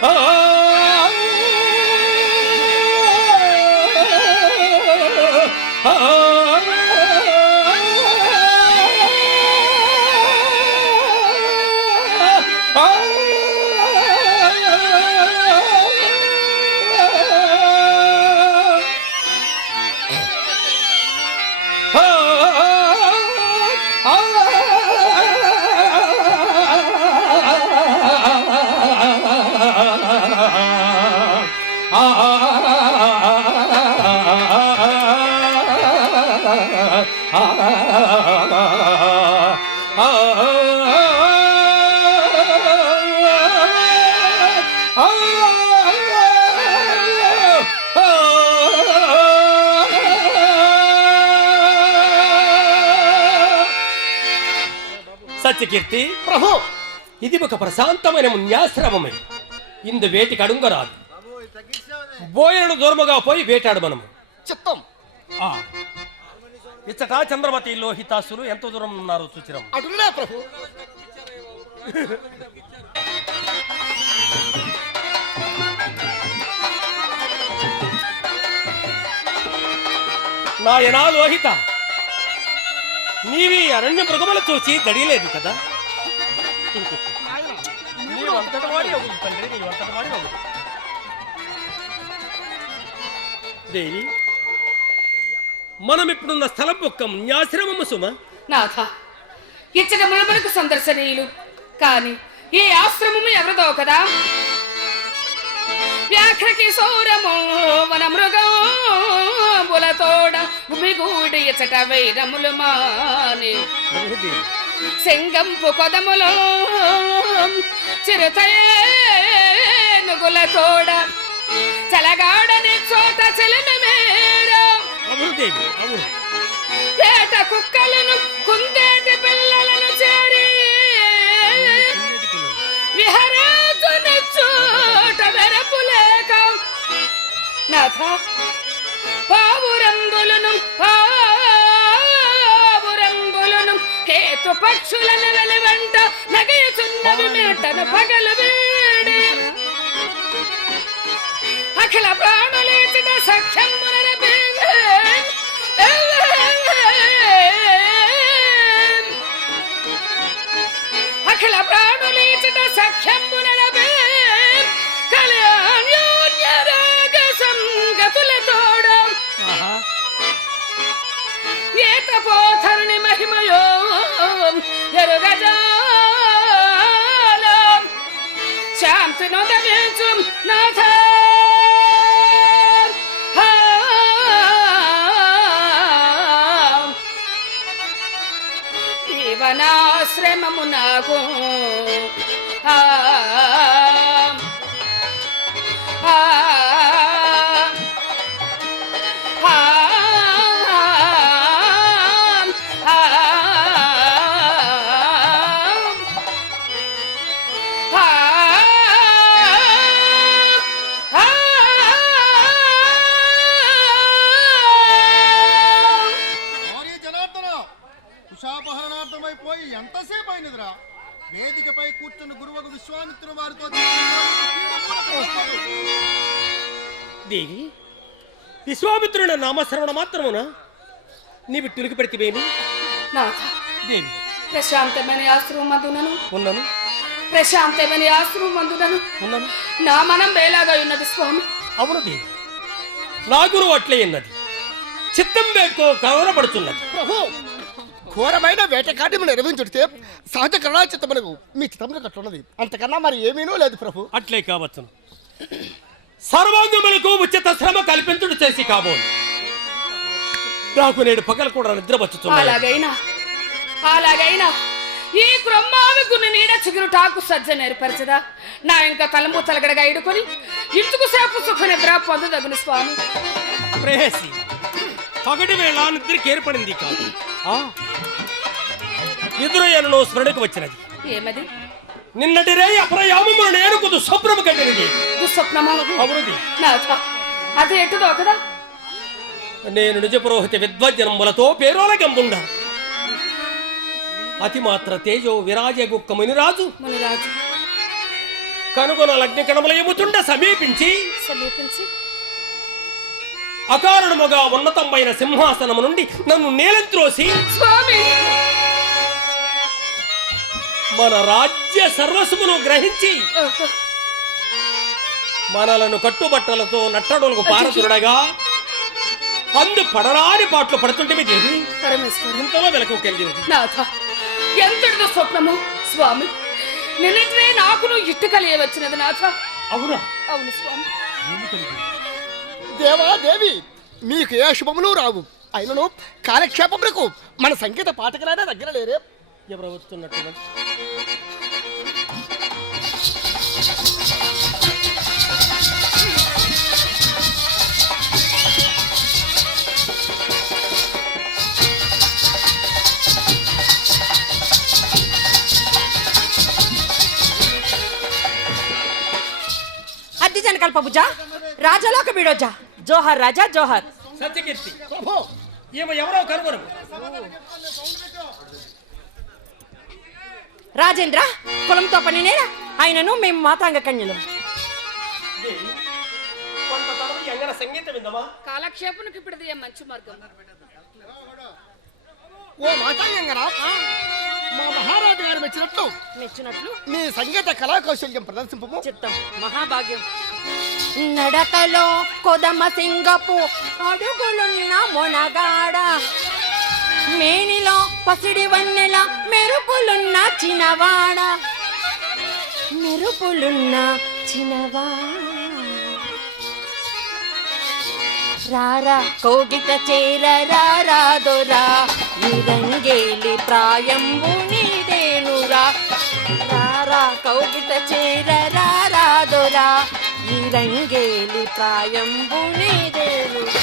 아, 아, 아, సత్యకీర్తి ప్రభు ఇది ఒక ప్రశాంతమైన మున్యాశ్రమమే. ఇందు వేటికి అడుంగరాదు బోయలను దూరముగా పోయి వేటాడు మనము. చిత్తం. ఆ. ఇచ్చట చంద్రమతి లోహితాసులు ఎంత దూరం ఉన్నారో చూచిరం. అటులే ప్రభు. నాయనా లోహిత నీవి అరణ్య మృగములు చూచి దడియలేదు కదా. దేవి మనం ఇప్పుడున్న స్థలం ఒక్క న్యాశ్రమము సుమ. నాథ ఇచ్చిన మునుమునకు సందర్శనీయులు. కాని ఈ ఆశ్రమము ఎవరిదో కదా? వ్యాఘ్ర కిశోరము వన మృగములతోడ భూమిగూడి ఇచ్చట వైరములు మాని. సెంగంపు కొదములో చిరుతేనుగులతోడ చలగాడని చోట చెలన మేరా. ఏట కుక్కలను కుందేటి పిల్లలను చేరి నాథ. పావురంబులను పావురంబులను కేతు పక్షులను వెలువంట నగయుచున్నవి మేటను పగలు వేడి. అఖిల ప్రాణులేచిన సఖ్యం అఖిల ప్రాణులేచిన సఖ్యం ఏత మహిమయో ఎరుగజాల శాంతి నొదగించు నాథ. జీవనాశ్రమము నాకు ఆ వేదికపై కూర్చున్న గురువుకు విశ్వామిత్రుని వారితో దేవి విశ్వామిత్రుని నామశ్రవణ మాత్రమున? నీవి తులికి పెడితేవేమి నాథ దేవి. ప్రశాంతమైన ఆశ్రమందునను ఉన్నాను. ప్రశాంతమైన ఆశ్రమందునను ఉన్నాను. నా మనం వేలాగా ఉన్నది స్వామి. అవును దేవి. నా గురువు అట్లే ఉన్నది. చిత్తం బేకో కవరపడుతున్నది ప్రభు ఘోరమైన వేటకాడ్యము నిర్వహించుడితే సహజ కరుణా చిత్తమునకు మీ చిత్తములు కట్టున్నది. అంతకన్నా మరి ఏమీనూ లేదు ప్రభు. అట్లే కావచ్చును. సర్వాంగములకు ఉచిత శ్రమ కల్పించుడు చేసి కాబోలు. నాకు నేడు పగలు కూడా నిద్ర అలాగైనా అలాగైనా ఈ క్రొమ్మావి గుని నీడ చిగురుటాకు సజ్జ నేర్పరచదా? నా ఇంకా తలంపు తలగడగా ఇడుకొని ఇందుకు సేపు సుఖ నిద్ర పొందదగును స్వామి. ప్రేయసి. పగటి వేళ నిద్రకి ఏర్పడింది కాదు. ఆ? ఎదురయ్యను స్మరణకు వచ్చినది. ఏమది? నిన్నటి రే అప్రయామమును నేను కొద్ది స్వప్నము కట్టినది. దుస్వప్నమా? అవునది. అది ఎటుదో కదా? నేను నిజ పురోహిత విద్వజ్జనములతో పేరోలగంబుండ. అతి మాత్ర తేజో విరాజ గుక్క మునిరాజు మునిరాజు. కనుగొన లగ్న కణముల ఎముతుండ సమీపించి సమీపించి అకారణముగా ఉన్నతమైన సింహాసనము నుండి నన్ను నేలంత్రోసి స్వామి! మన రాజ్య సర్వస్వమును గ్రహించి మనలను కట్టుబట్టలతో నట్టడులకు పారచుడగా అందు పడరాని పాటలు పడుతుంటే దేవి? ఇంతలో వెలకు ఎంతటిదో స్వప్నము. స్వామి నిన్నటినే నాకును ఇట్టు కలియవచ్చినది నాథ. అవునా? అవును స్వామి. దేవాదేవి మీకు ఏ శుభములు రావు. అయినను కాలక్షేపములకు మన సంగీత పాఠకులైనా దగ్గర లేరే. ఎవరు వస్తున్నట్టు అద్దె జనకల్ప రాజలోక బీడోజా. జోహర్ రాజా జోహర్. సత్యకీర్తి. ఈమె ఎవరో కనుగొను. రాజేంద్ర కులంతో పని నేరా ఆయనను మేము మాతాంగ కన్యలు. కాలక్షేపణకు ఇప్పుడు మంచి మార్గం? ఓ మాతాంగరా మా మహారాజు గారు మెచ్చినట్టు మెచ్చినట్లు? మీ సంగీత కళా కౌశల్యం ప్రదర్శింపము. చిత్తం మహాభాగ్యం. నడకలో కొదమ సింగపు అడుగులున్న మొనగాడ. మేనిలో పసిడి వన్నెల మెరుపులున్న చినవాడ. మెరుపులున్న చినవాడ. రారా కోగిట చేర రారా దొరా. ఈ రంగేలి ప్రాయంబు నీదేనురా రారా కోగిత చేర రారా దొరా ఈ రంగేలి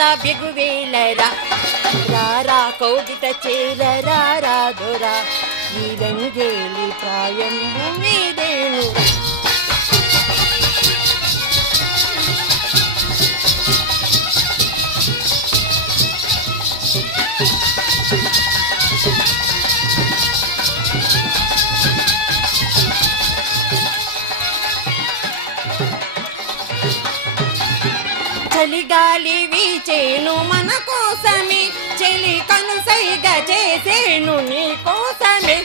మగరాయనికింత బిగువేలరా. రారా కౌగిట చేర రారా దొరా. ఈ రంగేలి ప్రాయం మీదేను. చలిగాలి వీచేను మన కోసమే. చెలి కనుసైగా చేసేను నీ కోసమే.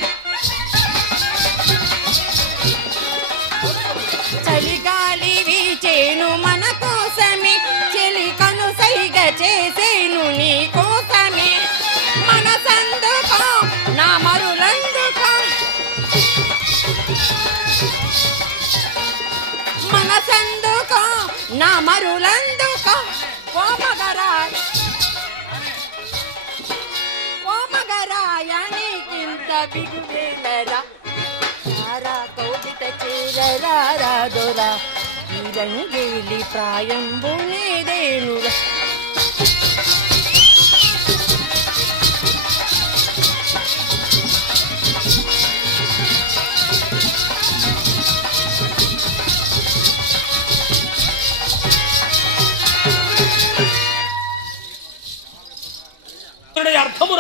మరులందుక కోమగరాయ కోమగరాయనికింత బిగువేలరా. సారా కౌగిట చేరరా దొరా. ఇరంగేలి ప్రాయం ప్రాయంబు నీదేనురా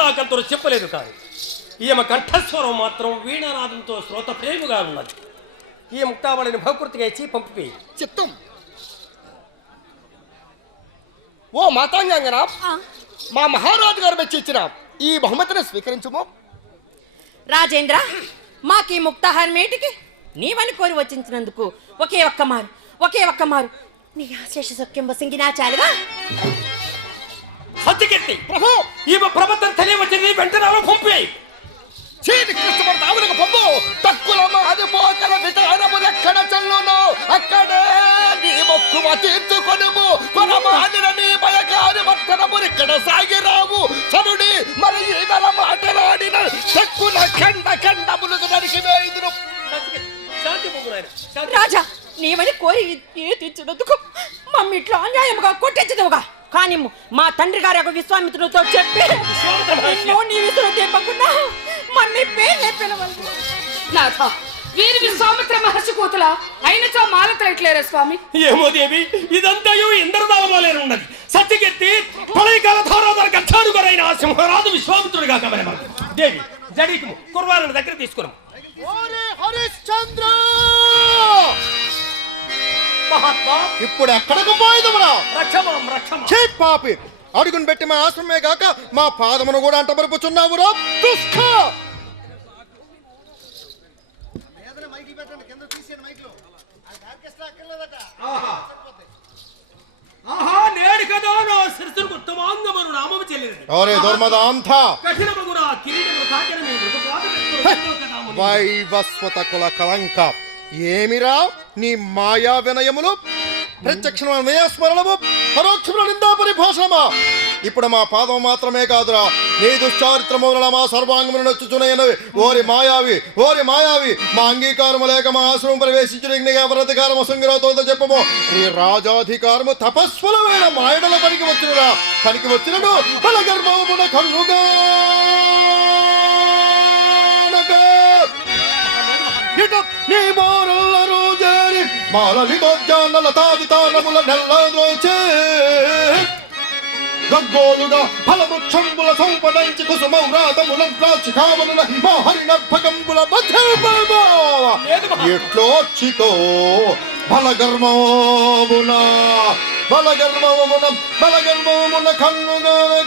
నాకంతరు చెప్పలేదు కానీ ఈమె కంఠస్వరం మాత్రం వీణానాదంతో శ్రోత ప్రేముగా ఉన్నది. ఈ ముక్తావళిని భవకృతిగా ఇచ్చి పంపివేయి చిత్తం. ఓ మాతాంగాంగన మా మహారాజు గారు మెచ్చి ఇచ్చిన ఈ బహుమతిని స్వీకరించుము. రాజేంద్ర మాకీ ముక్తాహార్ మేటికి నీవని కోరి వచ్చించినందుకు ఒకే ఒక్క మారు ఒకే ఒక్క మారు. నీ ఆశేష సఖ్యం వసింగినా చాలుగా సత్యకీర్తి ప్రభు ఈమె ప్రబద్ధం తెలియవచ్చింది వెంటనే పంపివేయి చీటి కృష్ణపడి తాములకు పంపు. తక్కువ అది పోకల విధానము ఎక్కడ చెల్లును? అక్కడే నీ మొక్కుమ తీర్చుకొనుము కొనమాదిన నీ భయకారి వర్తనము ఇక్కడ సాగిరావు చనుడి మరి ఈ నెల మాటలాడిన తక్కువ ఖండ ఖండములు నరికి వేయుదురు. సత్యకీర్తి, శాంతి పొందు నాయన, శాంతి. రాజా నీవని కోరి ఏ తెచ్చినందుకు మమ్మిట్లో అన్యాయముగా కొట్టించదువుగా కానీ మా తండ్రి గారి యొక్క విశ్వామిత్రుడితో చెప్పి నిన్ను నీ విసురు తెప్పకుండా మమ్మీ పేరు పిలవాలి నాథ వీరి విశ్వామిత్ర మహర్షి కూతుల అయినచో మాలతలెట్లేరా స్వామి? ఏమో దేవి ఇదంతయు ఇంద్రదావమాలేను ఉన్నది సత్యకీర్తి ప్రళయకాల ధారాధార గచ్చాడుగరైన ఆ సింహరాజు విశ్వామిత్రుడిగా కమరమ దేవి జడికి కుర్వాలను దగ్గర తీసుకున్నాం హరిశ్చంద్ర మహాత్మా. ఇప్పుడు ఎక్కడకు పోయేదమురా రక్షమాం రక్షమా. చీ పాపి. అడుగును పెట్టి మా ఆశ్రమే గాక మా పాదమును కూడా అంటపరుపుచున్నావురా దుష్ట ఆహా. నేడు కదా నా శిరసుకు ఉత్తమాంగమును నామము చెల్లినది. అరే దుర్మదాంతా కఠినమగురా కిరీటమును తాకిన మీ మృదుపాదములు కదాముని. వైవస్వత కుల కలంక ఏమిరా? నీ మాయా వినయములు ప్రత్యక్షమైన వినయస్మరణము పరోక్షముల నిందా పరిభాషమా ఇప్పుడు మా పాదం మాత్రమే కాదురా. నీ దుశ్చారిత్రము మా సర్వాంగములు నచ్చుచునైనవి ఓరి మాయావి ఓరి మాయావి మా అంగీకారము లేక మా ఆశ్రమం ప్రవేశించిన వ్రతకారము సంగ్రహతో చెప్పము. నీ రాజాధికారము తపస్సులమైన మాయడల పనికి వచ్చినరా. పనికి వచ్చినను బల కన్నుగా. నీ మారల్లరు చేరి మాలలితో జానల తాదితానముల నెల్లదోచే గగ్గోలుగా ఫలవృక్షంబుల సంపదంచి కుసుమౌరాతముల ద్రాక్షి కావలున మోహరి నర్భకంబుల ఎట్లోచితో బలగర్మమున బలగర్మమున బలగర్మమున కన్నుగానగా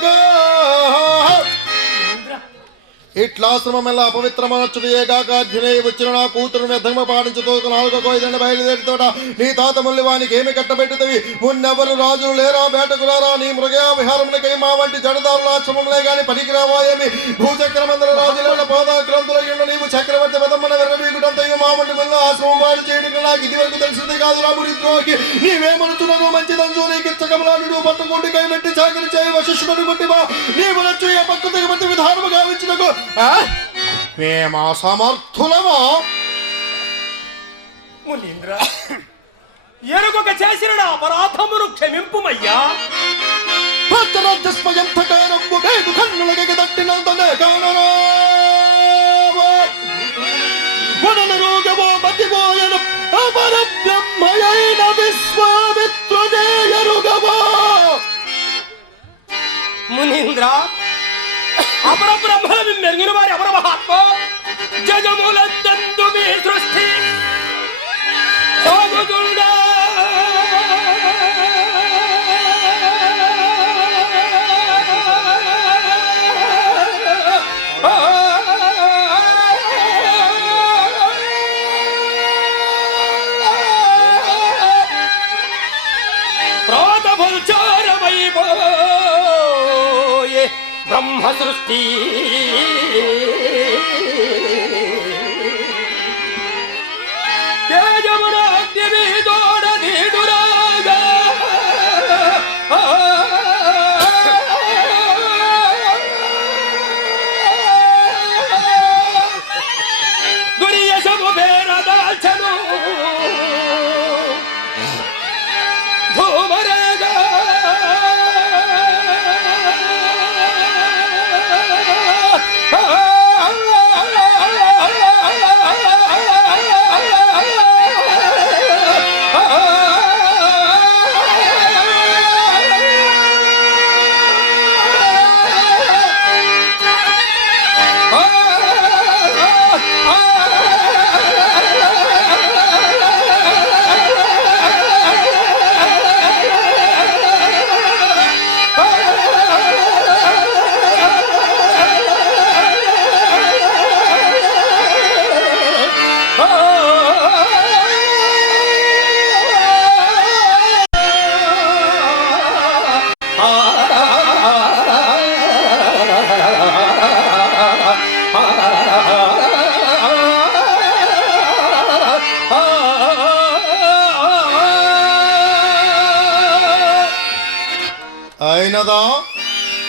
ఇట్లాశ్రమమెల్ల అపవిత్రమనచ్చుడియేగాక అర్జునే వచ్చిన నా కూతురు వ్యర్థమ పాటించుతో నాలుగో కోయిదండ బయలుదేరితోట నీ తాత మళ్ళీ వానికి ఏమి కట్టబెట్టుతవి? మున్నెవరు రాజులు లేరా బేటకు రారా? నీ మృగయా విహారములకై మా వంటి జడదారుల ఆశ్రమంలే గాని పనికిరావా ఏమి భూచక్రమందర రాజుల పాదాక్రాంతులయ్యున్న నీవు చక్రవర్తి పదమ్మన వెర్రబీగుడంతయు మా వంటి మళ్ళీ ఆశ్రమం వాడు చేయడం నాకు ఇది వరకు తెలిసింది కాదు రాముడి ద్రోహి నీవేమనుచున్నావు మంచిదంచు నీకు ఇచ్చకమలాడు పట్టుకుంటి కై పెట్టి చాకరి చేయి వశిష్ఠుడు కొట్టివా నీవు నచ్చు ఏ పక్కు తెగబట్టి విధానముగా గావించినకు మేము సమర్థులమా మునీంద్ర ఎరుగొక చేసిన అపరాధమును క్షమింపుమయ్యా. భద్రస్మయంతకారంబు వేగు కన్నులకి దట్టినంతనే కానరా వనల రోగమో మతిపోయను అపర బ్రహ్మయైన విశ్వామిత్రుదేయరుగమో మునీంద్ర అపర బ్రహ్మల మెరిగిన వారి అపర మహాత్మ జగముల ಬ್ರಹ್ಮ ಸೃಷ್ಟಿ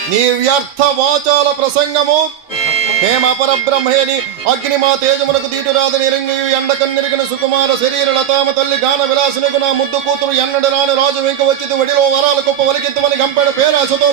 నీ వ్యర్థ వాచాల ప్రసంగము హేమ పరబ్రహ్మేని అగ్ని మా తేజమునకు దీటురాదు నిరంగి ఎండ కన్నిరిగిన సుకుమార శరీర లతామ తల్లి గాన విలాసునకు నా ముద్దు కూతురు ఎన్నడు రాని రాజు వెంక వచ్చింది వడిలో వరాల కుప్ప వలికింతమని గంపెడ పేరాసుతో